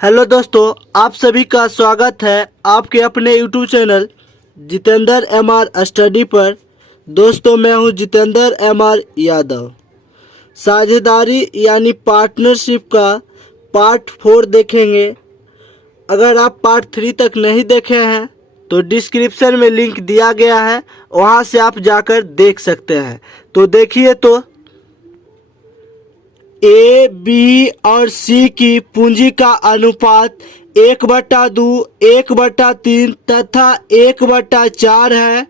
Hello दोस्तों, आप सभी का स्वागत है आपके अपने YouTube channel Jitendra MR study पर। दोस्तों, मैं हूं जितेंद्र एमआर यादव। साझेदारी यानी पार्टनरशिप का पार्ट 4 देखेंगे। अगर आप पार्ट 3 तक नहीं देखे हैं तो डिस्क्रिप्शन में लिंक दिया गया है, वहां से आप जाकर देख सकते हैं। तो देखिए, तो ए, बी और सी की पूंजी का अनुपात 1/2, 1/3 तथा 1/4 है।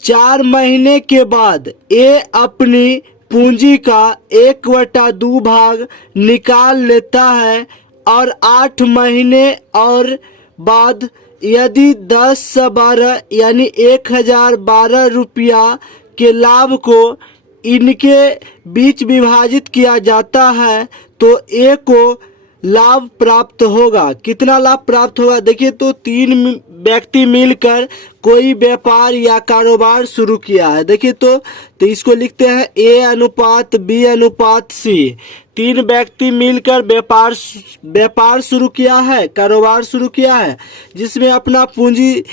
4 महीने के बाद ए अपनी पूंजी का 1/2 भाग निकाल लेता है और 8 महीने और बाद यदि 10/12 यानी 1012 रुपया के लाभ को इनके बीच विभाजित किया जाता है तो ए को लाभ प्राप्त होगा। कितना लाभ प्राप्त होगा? देखिए, तो 3 व्यक्ति मिलकर कोई व्यापार या कारोबार शुरू किया है। देखिए, तो इसको लिखते हैं ए अनुपात बी अनुपात सी। 3 व्यक्ति मिलकर व्यापार शुरू किया है, कारोबार शुरू किया है, जिसमें अपना पूंजी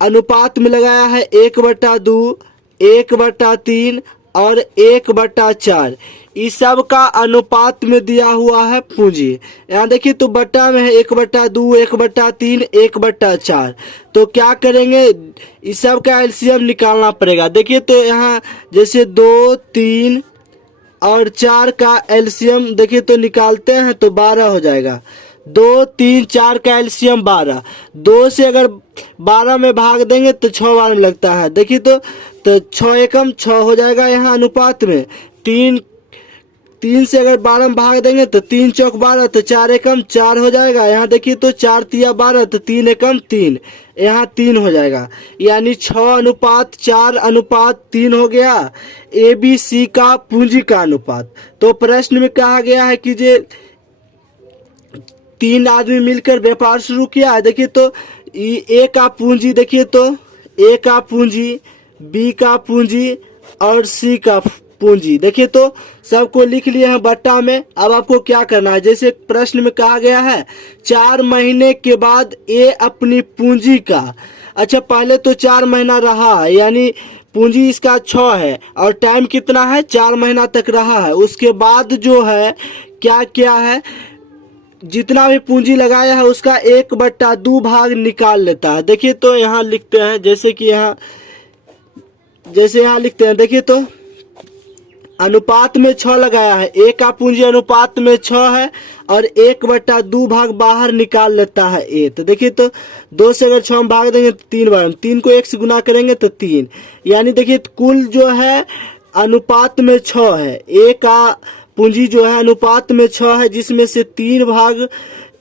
अनुपात में लगाया है 1/2, 1/3 और 1/4। इस सब का अनुपात में दिया हुआ है पूंजी। यहाँ देखिए, तो बट्टा में है 1/2, 1/3, 1/4। तो क्या करेंगे, इस सब का एलसीएम निकालना पड़ेगा। देखिए, तो यहाँ जैसे 2, 3 और 4 का एलसीएम देखिए तो निकालते हैं तो 12 हो जाएगा। 2, 3, 4 का एलसीएम 12। 2 से अगर 12 में भाग देंगे तो 6 बार में लगता है। देखिए, तो 6 एकम 6 हो जाएगा यहाँ अनुपात में। 3 से अगर 12 में भाग देंगे तो 3 चौक 12, तो 4 एकम 4 हो जाएगा। यहाँ देखिए, तो 4 तिया 12, तो 3 एकम 3, यहाँ 3 हो जाएगा। यानी 6:4:3 हो गया ए बी सी का पूंजी का अनुपात। तो प्रश्न में कहा गया है कि जे 3 आदमी मिलकर व्यापार शुरू किया है। देखिए, तो ए का पूंजी, देखिए तो ए का पूंजी, बी का पूंजी और सी का पूंजी। देखिए, तो सबको लिख लिए हैं बट्टा में। अब आपको क्या करना है, जैसे प्रश्न में कहा गया है 4 महीने के बाद ए अपनी पूंजी का, अच्छा पहले तो 4 महीना रहा है, यानी पूंजी इसका 6 है और टाइम कितना है, 4 महीना तक रहा है। उसके बाद जो है क्या क्या है, जितना भी पूंजी लगाया है उसका 1/2 भाग निकाल लेता है। देखिए, तो यहाँ लिखते हैं, जैसे यहाँ लिखते हैं। देखिए, तो अनुपात में 6 लगाया है, ए का पूंजी अनुपात में 6 है और 1/2 भाग बाहर निकाल लेता है ए। तो देखिए, तो 2 से अगर 6 में भाग देंगे तो 3 बार, 3 को 1 से गुना करेंगे तो 3, यानी देखिए कुल जो है अनुपात में 6 है। ए का पूंजी जो है अनुपात में 6 है, जिसमें से 3 भाग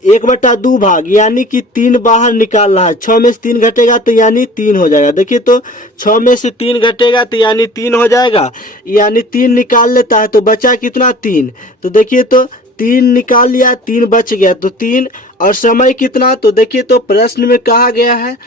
1/2 भाग यानी कि 3 बाहर निकाल रहा है। 6 में से 3 घटेगा तो यानी 3 हो जाएगा। देखिए, तो 6 में से 3 घटेगा तो यानी 3 हो जाएगा, यानी 3 निकाल लेता है तो बचा कितना, 3। तो देखिए, तो 3 निकाल लिया, 3 बच गया, तो 3। और समय कितना, तो देखिए, तो प्रश्न में कहा गया है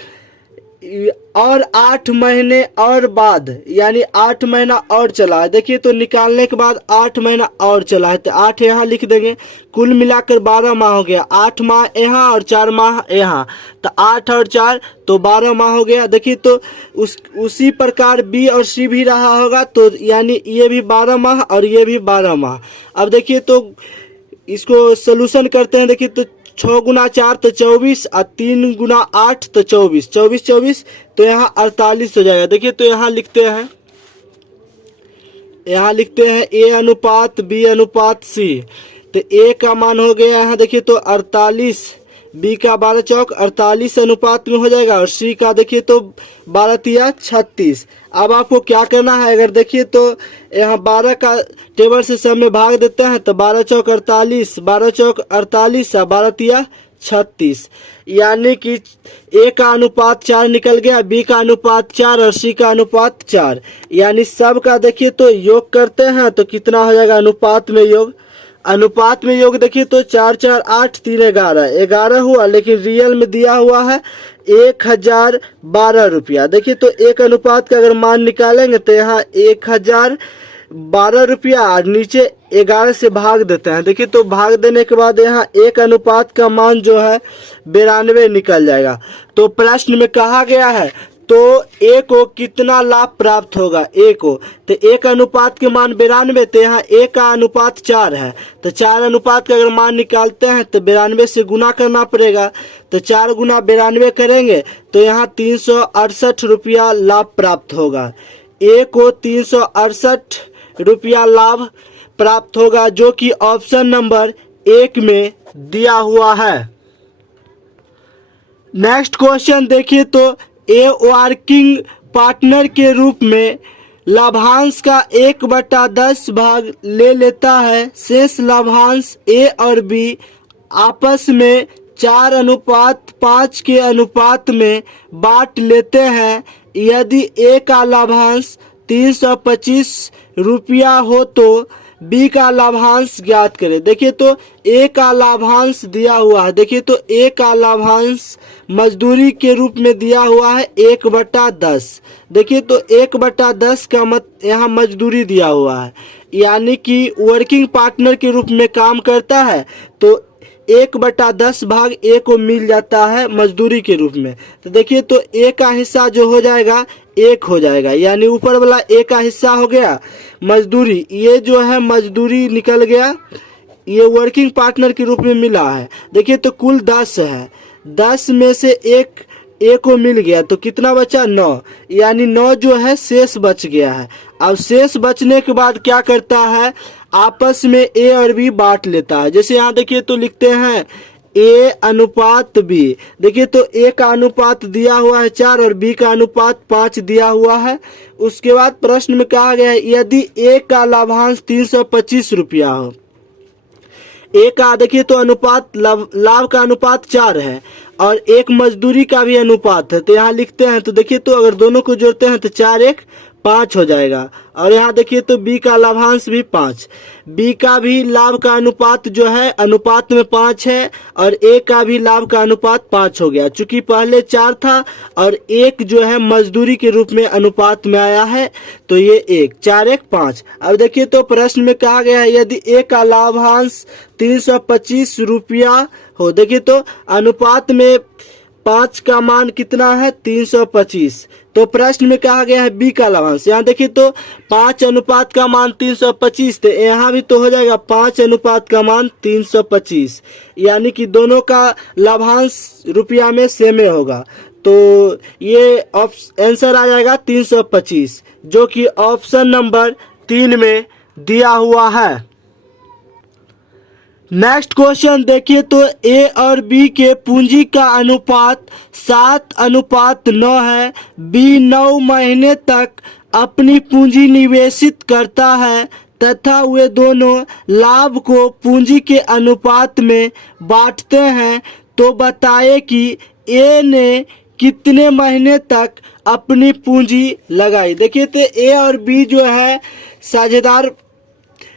और 8 महीने और बाद, यानी 8 महीना और चला है। देखिए, तो निकालने के बाद 8 महीना और चला है, तो 8 यहाँ लिख देंगे। कुल मिलाकर 12 माह हो गया। 8 माह यहाँ और 4 माह यहाँ, तो 8 और 4 तो 12 माह हो गया। देखिए, तो उसी प्रकार बी और सी भी रहा होगा, तो यानी ये भी 12 माह और ये भी 12 माह। अब देखिए, तो इसको सोल्यूशन करते हैं। देखिए, तो 6 गुना 4 तो 24 और 3 गुना 8 तो 24, 24 तो यहाँ 48 हो जाएगा। देखिए, तो यहाँ लिखते हैं ए अनुपात बी अनुपात सी। तो ए का मान हो गया यहाँ, देखिए तो 48, बी का 12 चौक 48 अनुपात में हो जाएगा और सी का देखिए तो 12 तिया 36। अब आपको क्या करना है, अगर देखिए तो यहाँ 12 का टेबल से सब में भाग देते हैं तो 12 चौक 48, 12 चौक 48 और 12 तिया 36, यानी कि ए का अनुपात 4 निकल गया, बी का अनुपात 4 और सी का अनुपात 4। यानी सब का देखिए तो योग करते हैं तो कितना हो जाएगा अनुपात में योग। अनुपात में योग देखिए तो 4 4 8 3 11 हुआ, लेकिन रियल में दिया हुआ है 1012 रुपया। देखिए, तो एक अनुपात का अगर मान निकालेंगे तो यहाँ 1000 12 रुपया और नीचे 11 से भाग देते हैं। देखिए तो भाग देने के बाद यहाँ 1 अनुपात का मान जो है 92 निकल जाएगा। तो प्रश्न में कहा गया है तो ए को कितना लाभ प्राप्त होगा, ए को, तो 1 अनुपात के मान 92, तो यहाँ ए का अनुपात 4 है, तो 4 अनुपात का अगर मान निकालते हैं तो 92 से गुना करना पड़ेगा, तो 4 गुना 92 करेंगे तो यहाँ 368 रुपया लाभ प्राप्त होगा। ए को 368 रुपया लाभ प्राप्त होगा, जो कि ऑप्शन नंबर 1 में दिया हुआ है। नेक्स्ट क्वेश्चन देखिए तो ए वर्किंग पार्टनर के रूप में लाभांश का 1/10 भाग ले लेता है। शेष लाभांश ए और बी आपस में 4:5 के अनुपात में बांट लेते हैं। यदि ए का लाभांश 325 रुपया हो तो बी का लाभांश ज्ञात करें। देखिए तो ए का लाभांश दिया हुआ है। देखिए तो ए का लाभांश मजदूरी के रूप में दिया हुआ है 1/10। देखिए तो 1/10 का यहाँ मजदूरी दिया हुआ है, यानी कि वर्किंग पार्टनर के रूप में काम करता है तो 1/10 भाग ए को मिल जाता है मजदूरी के रूप में। तो देखिए तो ए का हिस्सा जो हो जाएगा 1 हो जाएगा, यानी ऊपर वाला ए का हिस्सा हो गया मजदूरी, ये जो है मजदूरी निकल गया, ये वर्किंग पार्टनर के रूप में मिला है। देखिए तो कुल 10 है, 10 में से 1 ए को मिल गया तो कितना बचा 9, यानी 9 जो है शेष बच गया है। अब शेष बचने के बाद क्या करता है, आपस में ए और बी बांट लेता है। जैसे यहाँ देखिए तो लिखते हैं ए अनुपात बी। देखिए तो ए का अनुपात दिया हुआ है 4 और बी का अनुपात 5 दिया हुआ है। उसके बाद प्रश्न में कहा गया है यदि ए का लाभांश 325 रुपया हो, ए का देखिए तो अनुपात लाभ का अनुपात 4 है और एक मजदूरी का भी अनुपात है, तो यहाँ लिखते हैं तो देखिए तो अगर दोनों को जोड़ते हैं तो 4 1 5 हो जाएगा। और यहाँ देखिए तो बी का लाभांश भी 5, बी का भी लाभ का अनुपात जो है अनुपात में 5 है और ए का भी लाभ का अनुपात 5 हो गया। चूंकि पहले 4 था और 1 जो है मजदूरी के रूप में अनुपात में आया है तो ये 1 4 1 5। अब देखिए तो प्रश्न में कहा गया है यदि ए का लाभांश 325 रुपया हो। देखिए तो अनुपात में 5 का मान कितना है 325, तो प्रश्न में कहा गया है बी का लाभांश। यहाँ देखिए तो 5 अनुपात का मान 325, तो यहाँ भी तो हो जाएगा 5 अनुपात का मान 325, यानी कि दोनों का लाभांश रुपया में सेम होगा, तो ये आंसर आ जाएगा 325, जो कि ऑप्शन नंबर 3 में दिया हुआ है। नेक्स्ट क्वेश्चन देखिए तो ए और बी के पूंजी का अनुपात 7:9 है। बी 9 महीने तक अपनी पूंजी निवेशित करता है तथा वे दोनों लाभ को पूंजी के अनुपात में बांटते हैं, तो बताए कि ए ने कितने महीने तक अपनी पूंजी लगाई। देखिए तो ए और बी जो है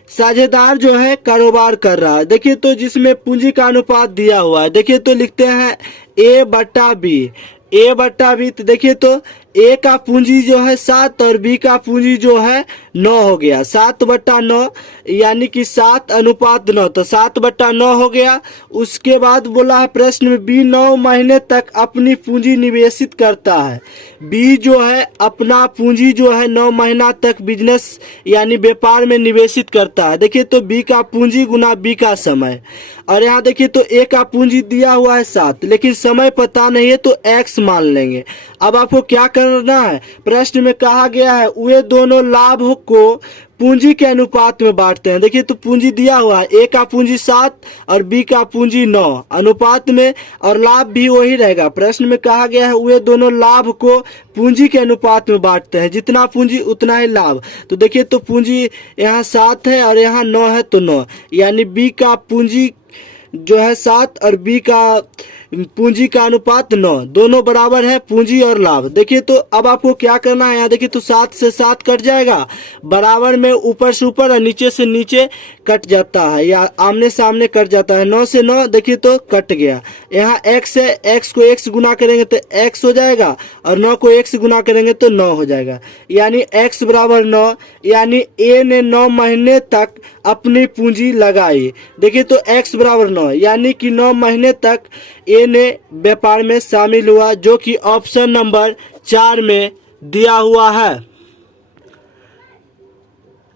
साझेदार जो है कारोबार कर रहा है। देखिए तो जिसमें पूंजी का अनुपात दिया हुआ है, देखिए तो लिखते हैं ए बटा बी, ए बटा बी, तो देखिए तो ए का पूंजी जो है 7 और बी का पूंजी जो है 9 हो गया, 7/9 यानी कि 7:9, तो 7/9 हो गया। उसके बाद बोला है प्रश्न में बी 9 महीने तक अपनी पूंजी निवेशित करता है। बी जो है अपना पूंजी जो है 9 महीना तक बिजनेस यानी व्यापार में निवेशित करता है। देखिए तो बी का पूंजी गुना बी का समय, और यहाँ देखिए तो ए का पूंजी दिया हुआ है 7, लेकिन समय पता नहीं है तो x मान लेंगे। अब आपको क्या करना है, प्रश्न में कहा गया है वे दोनों लाभ को पूंजी के अनुपात में बांटते हैं। देखिए तो पूंजी दिया हुआ है, ए का पूंजी 7 और बी का पूंजी 9 अनुपात में, और लाभ भी वही रहेगा। प्रश्न में कहा गया है वे दोनों लाभ को पूंजी के अनुपात में बांटते हैं, जितना पूंजी उतना ही लाभ। तो देखिए तो पूंजी यहाँ 7 है और यहाँ 9 है तो 9, यानी बी का पूंजी जो है 7 और बी का पूंजी का अनुपात 9, दोनों बराबर है पूंजी और लाभ। देखिए तो अब आपको क्या करना है, यहाँ देखिए तो 7 से 7 कट जाएगा, बराबर में ऊपर से ऊपर और नीचे से नीचे कट जाता है या आमने सामने कट जाता है। 9 से 9 देखिए तो कट गया। यहाँ x है, x को x गुना करेंगे तो x हो जाएगा और 9 को x गुना करेंगे तो 9 हो जाएगा, यानी x बराबर 9। यानी a ने 9 महीने तक अपनी पूंजी लगाई। देखिए तो x बराबर 9 यानी कि 9 महीने तक ए ने व्यापार में शामिल हुआ, जो कि ऑप्शन नंबर 4 में दिया हुआ है।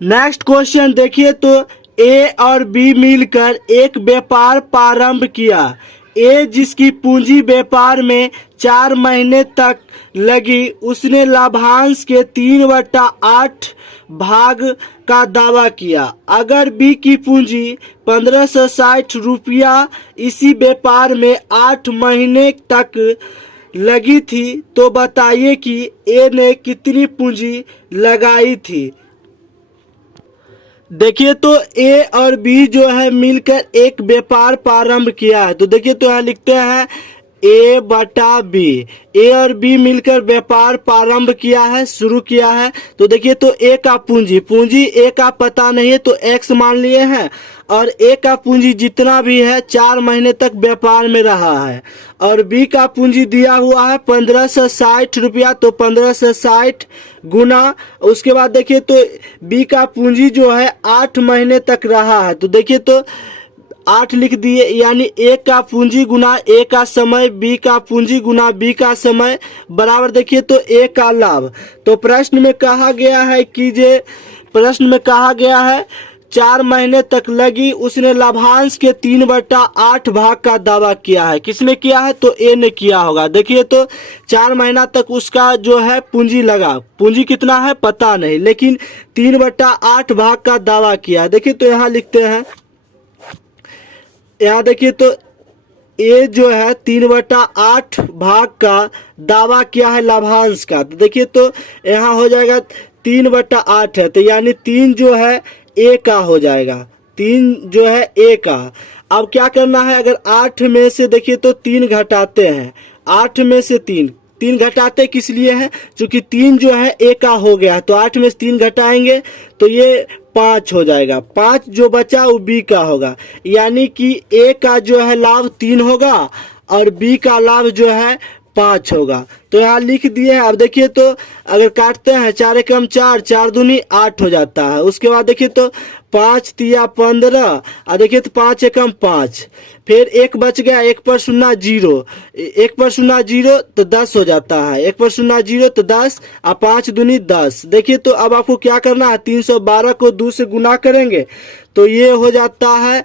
नेक्स्ट क्वेश्चन देखिए तो ए और बी मिलकर एक व्यापार प्रारंभ किया। ए जिसकी पूंजी व्यापार में 4 महीने तक लगी, उसने लाभांश के 3/8 भाग का दावा किया। अगर बी की पूंजी 1560 रुपया इसी व्यापार में 8 महीने तक लगी थी, तो बताइए कि ए ने कितनी पूंजी लगाई थी। देखिए तो ए और बी जो है मिलकर एक व्यापार प्रारंभ किया है। तो देखिए तो यहाँ लिखते हैं ए बटा बी, ए और बी मिलकर व्यापार प्रारंभ किया है, शुरू किया है। तो देखिए तो ए का पूंजी ए का पता नहीं है तो x मान लिए हैं, और ए का पूंजी जितना भी है 4 महीने तक व्यापार में रहा है, और बी का पूंजी दिया हुआ है 1560 रुपया, तो 1560 गुना, उसके बाद देखिए तो बी का पूंजी जो है 8 महीने तक रहा है। तो देखिए तो 8 लिख दिए, यानी ए का पूंजी गुना ए का समय, बी का पूंजी गुना बी का समय बराबर देखिए तो ए का लाभ। तो प्रश्न में कहा गया है कि 4 महीने तक लगी, उसने लाभांश के 3/8 भाग का दावा किया है। किसने किया है? तो ए ने किया होगा। देखिए तो 4 महीना तक उसका जो है पूंजी लगा, पूंजी कितना है पता नहीं, लेकिन 3/8 भाग का दावा किया। देखिए तो यहाँ लिखते हैं, यहाँ देखिए तो ए जो है 3/8 भाग का दावा किया है लाभांश का। तो देखिए तो यहाँ हो जाएगा 3/8 है, तो यानी 3 जो है ए का हो जाएगा, 3 जो है ए का। अब क्या करना है, अगर 8 में से देखिए तो 3 घटाते हैं, 8 में से 3 घटाते किस लिए है, क्योंकि 3 जो है ए का हो गया, तो 8 में से 3 घटाएंगे तो ये 5 हो जाएगा, 5 जो बचा वो बी का होगा, यानी कि ए का जो है लाभ 3 होगा और बी का लाभ जो है 5 होगा। तो यहाँ लिख दिए हैं। अब देखिए तो अगर काटते हैं 4 एकम 4, 4 दूनी 8 हो जाता है। उसके बाद देखिए तो 5 तिया 15, और देखिए तो 5 एकम 5, फिर 1 बच गया, 1 पर 0 0, 1 पर 0 0 तो 10 हो जाता है, 1 पर 0 0 तो 10, और 5 दूनी 10। देखिए तो अब आपको क्या करना है, 312 को 2 से गुना करेंगे तो ये हो जाता है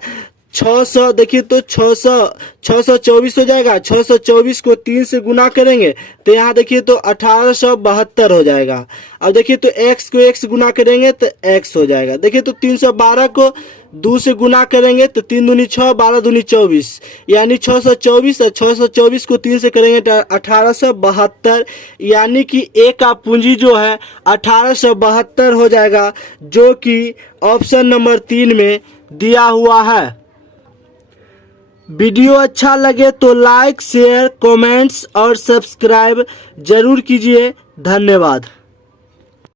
600। देखिए तो 624 हो जाएगा, 624 को 3 से गुना करेंगे तो यहाँ देखिए तो 1872 हो जाएगा। अब देखिए तो x को x गुना करेंगे तो x हो जाएगा। देखिए तो 312 को 2 से गुना करेंगे तो 3 दूनी 6, 12 दूनी 24, यानी 624, और 624 को 3 से करेंगे तो 1872, यानी कि ए का पूंजी जो है 1872 हो जाएगा, जो कि ऑप्शन नंबर 3 में दिया हुआ है। वीडियो अच्छा लगे तो लाइक, शेयर, कमेंट्स और सब्सक्राइब जरूर कीजिए। धन्यवाद।